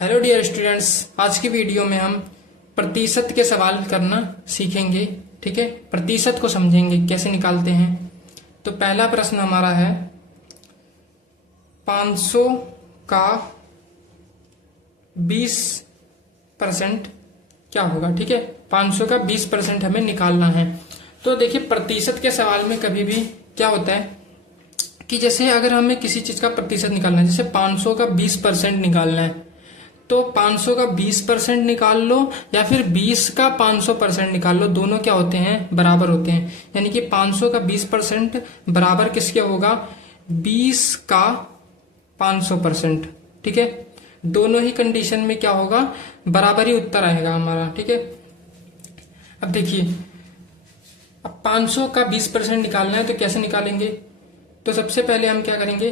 Hello dear students, आज की video में हम प्रतिशत के सवाल करना सीखेंगे। ठीक है, प्रतिशत को समझेंगे कैसे निकालते हैं। तो पहला प्रश्न हमारा है 500 का 20% क्या होगा। ठीक है, 500 का 20% हमें निकालना है। तो देखिए, प्रतिशत के सवाल में कभी भी क्या होता है कि जैसे अगर हमें किसी चीज का प्रतिशत निकालना है, जैसे 500 का 20% निकालना है, तो 500 का 20% निकाल लो या फिर 20 का 500% निकाल लो, दोनों क्या होते हैं, बराबर होते हैं। यानी कि 500 का 20% बराबर किसके होगा, 20 का 500%। ठीक है, दोनों ही कंडीशन में क्या होगा, बराबर ही उत्तर आएगा हमारा। ठीक है, अब देखिए, अब 500 का 20% निकालना है तो कैसे निकालेंगे। तो सबसे पहले हम क्या करेंगे,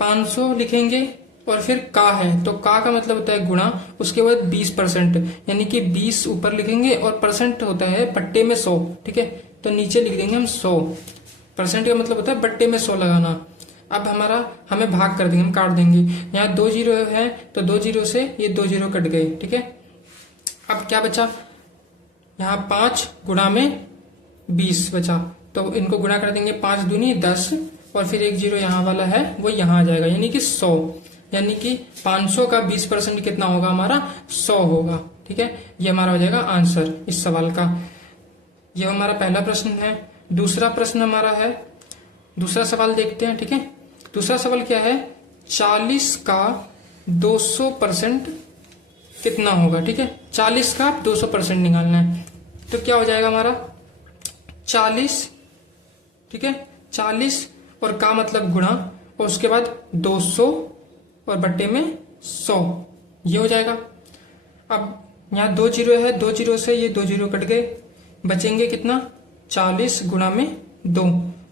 500 लिखेंगे और फिर का है, तो का मतलब होता है गुणा, उसके बाद 20%, यानी कि 20 ऊपर लिखेंगे और परसेंट होता है बट्टे में 100। ठीक है, तो नीचे लिख देंगे हम 100%। का मतलब होता है बट्टे में 100 लगाना। अब हमें भाग कर देंगे, हम काट देंगे। यहाँ 2 जीरो है तो 2 जीरो से ये 2 जीरो कट गए। ठीक है, अब क्या बचा, यहाँ 5 गुणा में 20 बचा, तो इनको गुणा कर देंगे, 5 दूनी 10 और फिर 1 जीरो यहाँ वाला है वो यहाँ आ जाएगा, यानी कि 100। यानी कि 500 का 20% कितना होगा हमारा, 100 होगा। ठीक है, ये हमारा हो जाएगा आंसर इस सवाल का। ये हमारा पहला प्रश्न है। दूसरा प्रश्न हमारा है, दूसरा सवाल देखते हैं। ठीक है, दूसरा सवाल क्या है, 40 का 200% कितना होगा। ठीक है, 40 का 200% निकालना है, तो क्या हो जाएगा हमारा 40। ठीक है, 40 और का मतलब गुणा और उसके बाद 200 और बट्टे में 100, ये हो जाएगा। अब यहाँ 2 जीरो है, 2 जीरो से ये 2 जीरो कट गए, बचेंगे कितना, 40 गुणा में 2,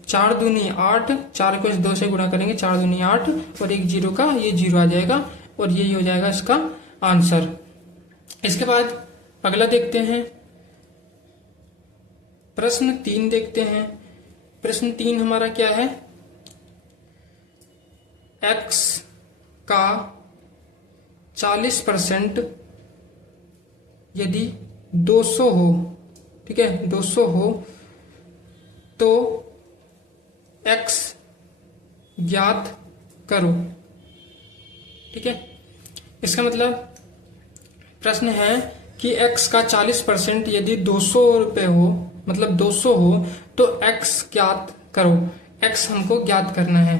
4 दूनी 8, 4 को इस 2 से गुणा करेंगे, 4 दूनी 8 और 1 जीरो का ये जीरो आ जाएगा और ये हो जाएगा इसका आंसर। इसके बाद अगला देखते हैं, प्रश्न 3 देखते हैं। प्रश्न 3 हमारा क्या है, x का 40% यदि 200 हो। ठीक है, 200 हो तो x ज्ञात करो। ठीक है, इसका मतलब प्रश्न है कि x का 40% यदि 200 रुपए हो, मतलब 200 हो, तो x ज्ञात करो। x हमको ज्ञात करना है,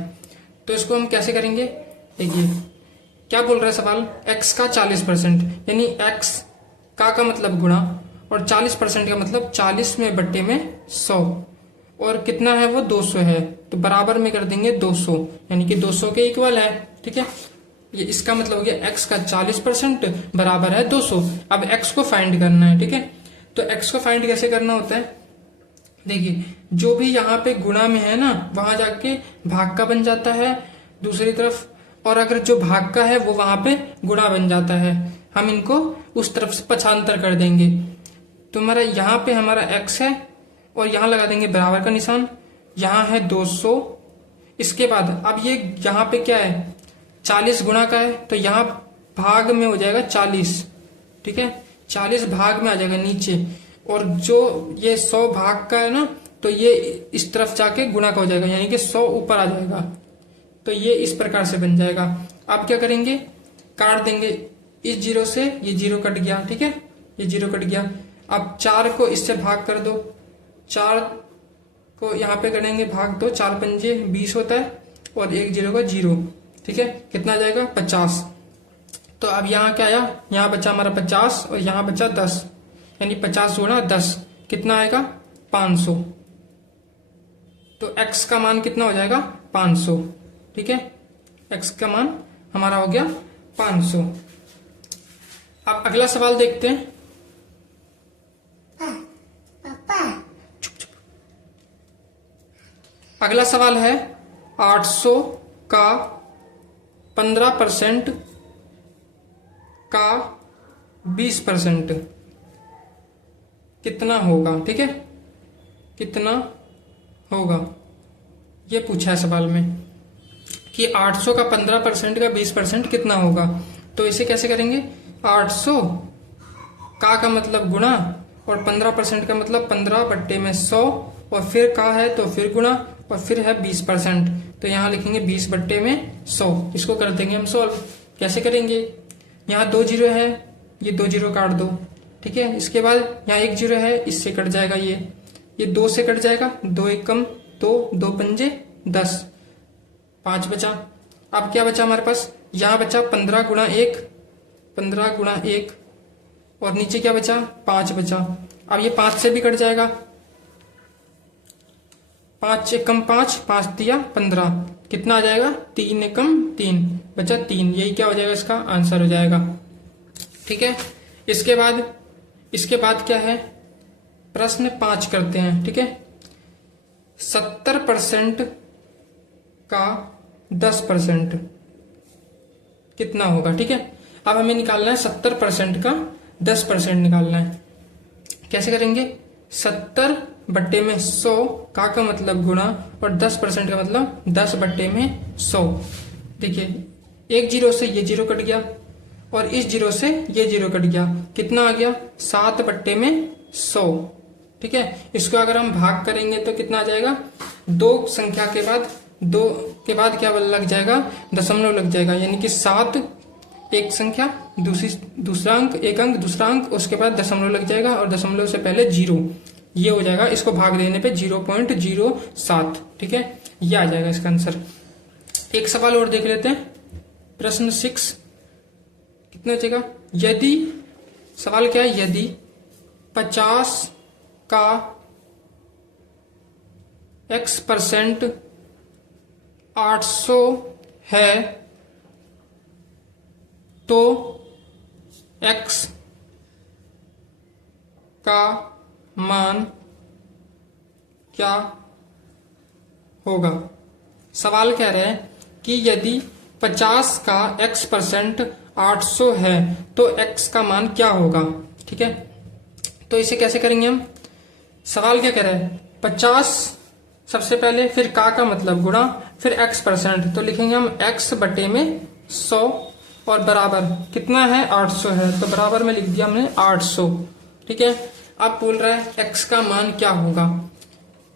तो इसको हम कैसे करेंगे। देखिए क्या बोल रहा है सवाल, x का 40% यानी x का मतलब गुणा और 40% का मतलब 40 में बट्टे में 100 और कितना है वो 200 है, तो बराबर में कर देंगे 200, यानी कि 200 के इक्वल है। ठीक है, ये इसका मतलब हो गया x का 40% बराबर है 200। अब x को फाइंड करना है। ठीक है, तो x को फाइंड कैसे करना होता है, देखिए जो भी यहाँ पे गुणा में है ना, वहां जाके भाग का बन जाता है दूसरी तरफ, और अगर जो भाग का है वो वहां पे गुणा बन जाता है। हम इनको उस तरफ से पक्षांतर कर देंगे, तो हमारा यहाँ पे हमारा x है और यहाँ लगा देंगे बराबर का निशान, यहाँ है 200। इसके बाद अब ये यहाँ पे क्या है, 40 गुणा का है, तो यहाँ भाग में हो जाएगा 40। ठीक है, 40 भाग में आ जाएगा नीचे, और जो ये 100 भाग का है ना, तो ये इस तरफ जाके गुणा का हो जाएगा, यानी कि 100 ऊपर आ जाएगा। तो ये इस प्रकार से बन जाएगा। अब क्या करेंगे, काट देंगे इस जीरो से, ये जीरो कट गया। ठीक है, ये जीरो कट गया। अब 4 को इससे भाग कर दो, 4 को यहाँ पे करेंगे भाग दो, 4 पंजे 20 होता है और 1 जीरो का जीरो। ठीक है, कितना आ जाएगा 50। तो अब यहाँ क्या आया, यहाँ बचा हमारा 50 और यहाँ बचा 10, यानी 50 गुणा 10 कितना आएगा 500। तो x का मान कितना हो जाएगा 500। ठीक है, x का मान हमारा हो गया 500। अब अगला सवाल देखते हैं। अगला सवाल है 800 का 15% का 20% कितना होगा। ठीक है, कितना होगा ये पूछा है सवाल में कि 800 का 15% का 20% कितना होगा। तो इसे कैसे करेंगे, 800 का मतलब गुणा और 15% का मतलब 15/100 और फिर का है तो फिर गुणा और फिर है 20%, तो यहाँ लिखेंगे 20/100। इसको कर देंगे हम सॉल्व। कैसे करेंगे, यहाँ 2 जीरो है, ये 2 जीरो काट दो, ठीक है। इसके बाद यहाँ 1 जीरो है, इससे कट जाएगा ये 2 से कट जाएगा, 2 1 कम 2, 2 पंजे 10, 5 बचा। अब क्या बचा हमारे पास, यहाँ बचा 15 गुणा 1, 15 गुणा 1 और नीचे क्या बचा, 5 बचा। अब ये 5 से भी कट जाएगा, 5 1 कम 5, 5 दिया 15, कितना आ जाएगा, 3 1 कम 3 बचा 3, यही क्या हो जाएगा, इसका आंसर हो जाएगा, ठीक है। इसके बाद क्या है, प्रश्न 5 करते हैं, ठीक है। 70% का 10% कितना होगा, ठीक है। अब हमें निकालना है 70% का 10% निकालना है। कैसे करेंगे, 70/100 का मतलब गुणा और 10% का मतलब 10/100। देखिए 1 जीरो से ये जीरो कट गया और इस जीरो से ये जीरो कट गया, कितना आ गया, 7/100, ठीक है। इसको अगर हम भाग करेंगे तो कितना आ जाएगा, 2 संख्या के बाद क्या लग जाएगा, दशमलव लग जाएगा, यानी कि 7 एक संख्या, दूसरा अंक, एक अंक दूसरा अंक, उसके बाद दशमलव लग जाएगा और दशमलव से पहले 0, ये हो जाएगा। इसको भाग देने पे 0.07, ठीक है, ये आ जाएगा इसका आंसर। एक सवाल और देख लेते हैं, प्रश्न 6 कितना बचेगा, यदि, सवाल क्या है, यदि 50 का x% 800 है तो x का मान क्या होगा। सवाल कह रहे हैं कि यदि 50 का x% 800 है तो x का मान क्या होगा, ठीक है। तो इसे कैसे करेंगे हम, सवाल क्या कह रहे हैं, 50 सबसे पहले, फिर का मतलब गुणा, फिर x%, तो लिखेंगे हम x/100 और बराबर कितना है, 800 है, तो बराबर में लिख दिया हमने 800, ठीक है। अब बोल रहा है x का मान क्या होगा,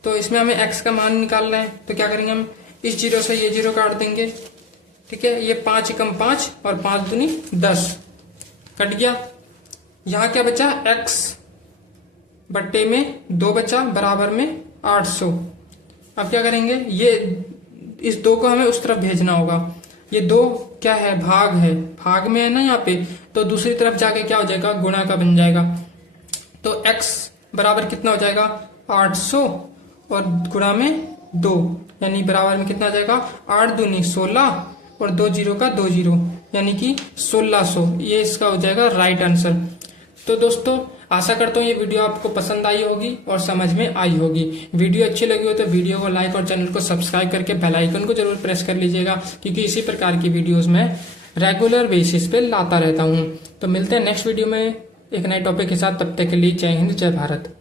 तो इसमें हमें x का मान निकालना है, तो क्या करेंगे हम, इस जीरो से ये जीरो काट देंगे, ठीक है। ये 5 कम 5 और 5 दूनी 10 कट गया। यहाँ क्या बचा, x/2 बचा, बराबर में 800। अब क्या करेंगे, ये इस 2 को हमें उस तरफ भेजना होगा, ये 2 क्या है, भाग में है ना यहाँ पे, तो दूसरी तरफ जाके क्या हो जाएगा, गुणा का बन जाएगा। तो x बराबर कितना हो जाएगा, 800 और गुणा में 2, यानी बराबर में कितना आ जाएगा, 8 दूनी 16 और 2 जीरो का 2 जीरो, यानी कि 1600, ये इसका हो जाएगा राइट आंसर। तो दोस्तों आशा करता हूँ ये वीडियो आपको पसंद आई होगी और समझ में आई होगी। वीडियो अच्छी लगी हो तो वीडियो को लाइक और चैनल को सब्सक्राइब करके बेल आइकन को जरूर प्रेस कर लीजिएगा, क्योंकि इसी प्रकार की वीडियोस मैं रेगुलर बेसिस पे लाता रहता हूँ। तो मिलते हैं नेक्स्ट वीडियो में एक नए टॉपिक के साथ, तब तक के लिए जय हिंद जय भारत।